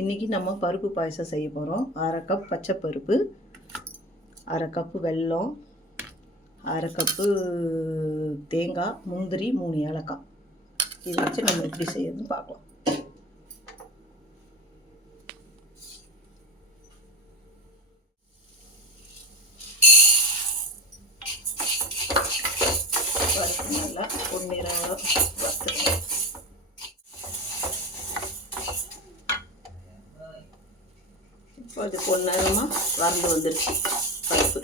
இன்றைக்கி நம்ம பருப்பு பாயசம் செய்ய போகிறோம் அரை கப் பச்சை பருப்பு அரை கப்பு வெல்லம் அரை கப்பு தேங்காய் முந்திரி மூணு ஏலக்காய். இதை வச்சு நம்ம எப்படி செய்யறதுன்னு பார்க்கலாம். நல்லா பொன்னிறம் இப்போ அது நேரமாக வறண்டு வந்துருச்சு. பருப்பு.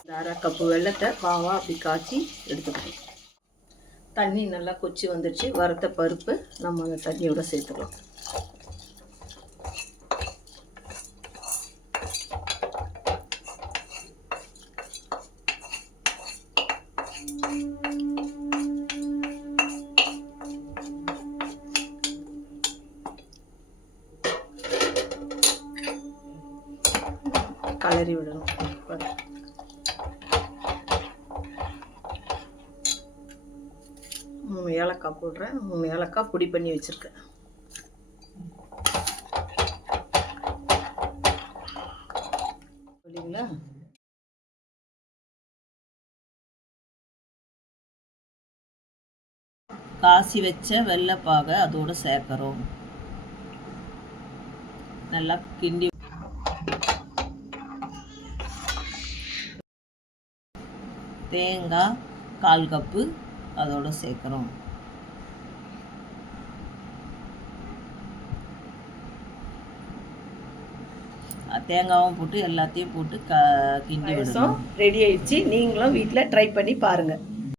இந்த அரை கப்பு வெள்ளத்தை பாவா அப்படி காய்ச்சி எடுத்துக்கணும். தண்ணி நல்லா கொச்சி வந்துருச்சு. வறுத்த பருப்பு நம்ம அந்த தண்ணியோட சேர்த்துக்கலாம். கலரி விடணும். மூணு ஏலக்காய் போடுறேன். மூணு ஏலக்காய் பொடி பண்ணி வச்சுருக்கேன். காசி வச்ச வெள்ளைப்பாகை அதோடு சேர்க்குறோம். நல்லா கிண்டி தேங்காய் கால் கப்பு அதோட சேர்க்குறோம் தேங்காவும் போட்டு எல்லாத்தையும் போட்டு க கிண்டி ரெடி ஆயிடுச்சு. நீங்களும் வீட்டில் ட்ரை பண்ணி பாருங்கள்